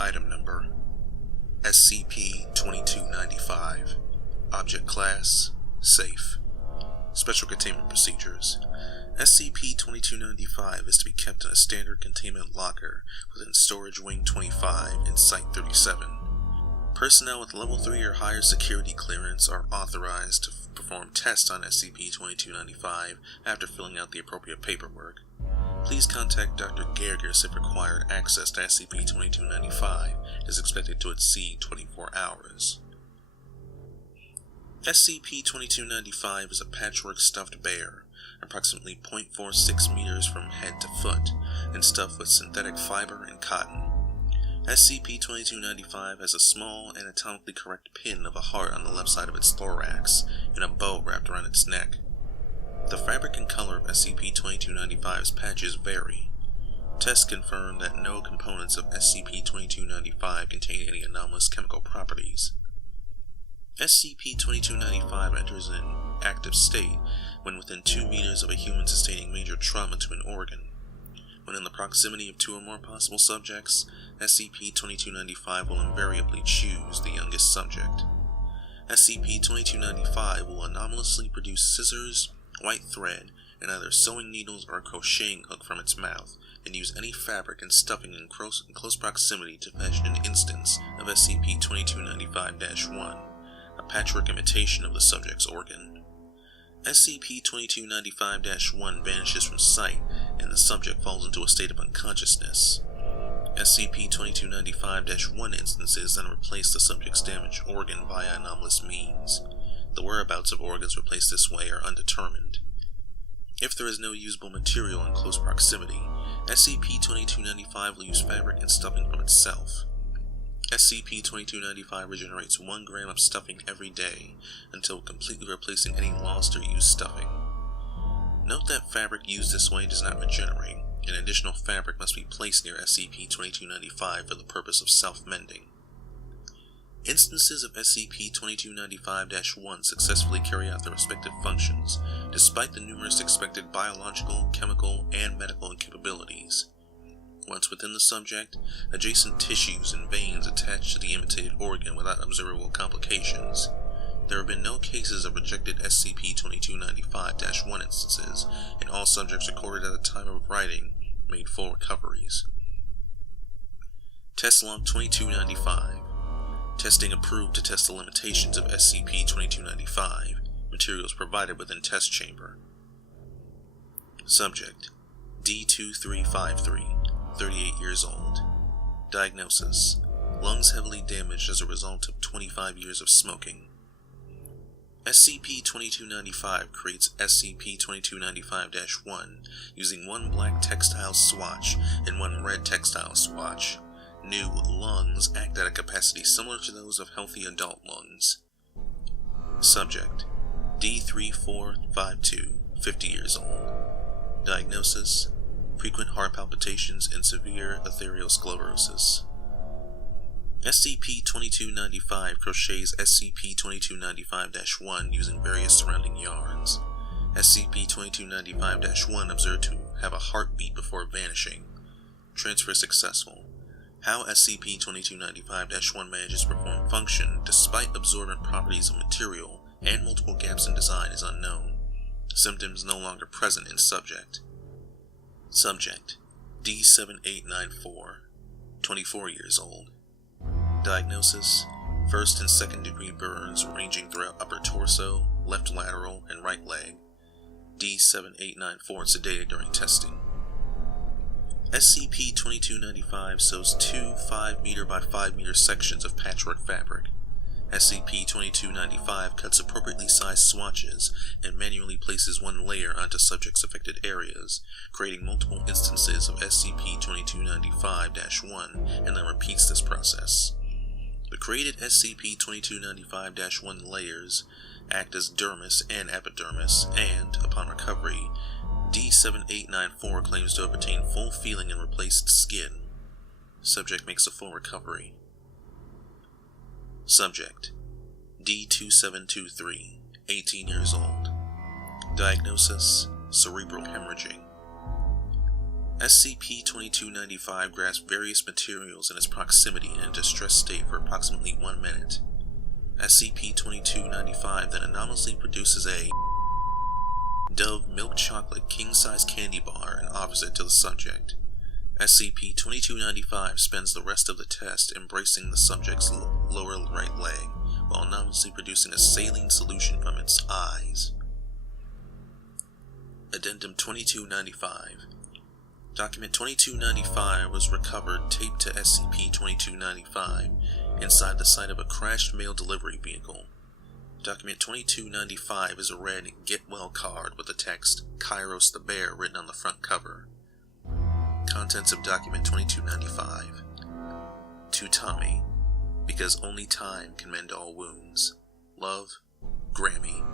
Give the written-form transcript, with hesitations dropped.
Item Number SCP-2295. Object Class Safe. Special Containment Procedures. SCP-2295 is to be kept in a standard containment locker within Storage Wing 25 in Site-37. Personnel with Level 3 or higher security clearance are authorized to perform tests on SCP-2295 after filling out the appropriate paperwork. Please contact Dr. Gergis if required. Access to SCP-2295 is expected to exceed 24 hours. SCP-2295 is a patchwork stuffed bear, approximately 0.46 meters from head to foot, and stuffed with synthetic fiber and cotton. SCP-2295 has a small, anatomically correct pin of a heart on the left side of its thorax, and a bow wrapped around its neck. The fabric and color of SCP-2295's patches vary. Tests confirm that no components of SCP-2295 contain any anomalous chemical properties. SCP-2295 enters an active state when within 2 meters of a human sustaining major trauma to an organ. When in the proximity of 2 or more possible subjects, SCP-2295 will invariably choose the youngest subject. SCP-2295 will anomalously produce scissors, white thread, and either sewing needles or a crocheting hook from its mouth, and use any fabric and stuffing in close proximity to fashion an instance of SCP-2295-1, a patchwork imitation of the subject's organ. SCP-2295-1 vanishes from sight, and the subject falls into a state of unconsciousness. SCP-2295-1 instances then replace the subject's damaged organ via anomalous means. The whereabouts of organs replaced this way are undetermined. If there is no usable material in close proximity, SCP-2295 will use fabric and stuffing from itself. SCP-2295 regenerates 1 gram of stuffing every day, until completely replacing any lost or used stuffing. Note that fabric used this way does not regenerate, and additional fabric must be placed near SCP-2295 for the purpose of self-mending. Instances of SCP-2295-1 successfully carry out their respective functions, despite the numerous expected biological, chemical, and medical incapabilities. Once within the subject, adjacent tissues and veins attach to the imitated organ without observable complications. There have been no cases of rejected SCP-2295-1 instances, and all subjects recorded at the time of writing made full recoveries. Test Log 2295. Testing approved to test the limitations of SCP-2295. Materials provided within test chamber. Subject: D2353, 38 years old. Diagnosis: lungs heavily damaged as a result of 25 years of smoking. SCP-2295 creates SCP-2295-1 using 1 black textile swatch and 1 red textile swatch. New lungs act at a capacity similar to those of healthy adult lungs. Subject: D3452, 50 years old. Diagnosis: frequent heart palpitations and severe atherosclerosis. SCP-2295 crochets SCP-2295-1 using various surrounding yarns. SCP-2295-1 observed to have a heartbeat before vanishing. Transfer successful. How SCP-2295-1 manages to perform function despite absorbent properties of material and multiple gaps in design is unknown. Symptoms no longer present in subject. Subject: D7894, 24 years old. Diagnosis: first and second degree burns ranging throughout upper torso, left lateral, and right leg. D7894 sedated during testing. SCP-2295 sews 2 5-meter by 5-meter sections of patchwork fabric. SCP-2295 cuts appropriately sized swatches and manually places 1 layer onto subjects' affected areas, creating multiple instances of SCP-2295-1, and then repeats this process. The created SCP-2295-1 layers act as dermis and epidermis, and, upon recovery, D7894 claims to have obtained full feeling and replaced skin. Subject makes a full recovery. Subject: D2723, 18 years old. Diagnosis: cerebral hemorrhaging. SCP-2295 grasped various materials in its proximity in a distressed state for approximately 1 minute. SCP-2295 then anomalously produces a Dove milk chocolate king-size candy bar and offers it to the subject. SCP-2295 spends the rest of the test embracing the subject's lower right leg, while anomalously producing a saline solution from its eyes. Addendum 2295. Document 2295 was recovered taped to SCP-2295 inside the site of a crashed mail delivery vehicle. Document 2295 is a red Get Well card with the text, Kairos the Bear, written on the front cover. Contents of Document 2295. To Tommy, because only time can mend all wounds. Love, Grammy.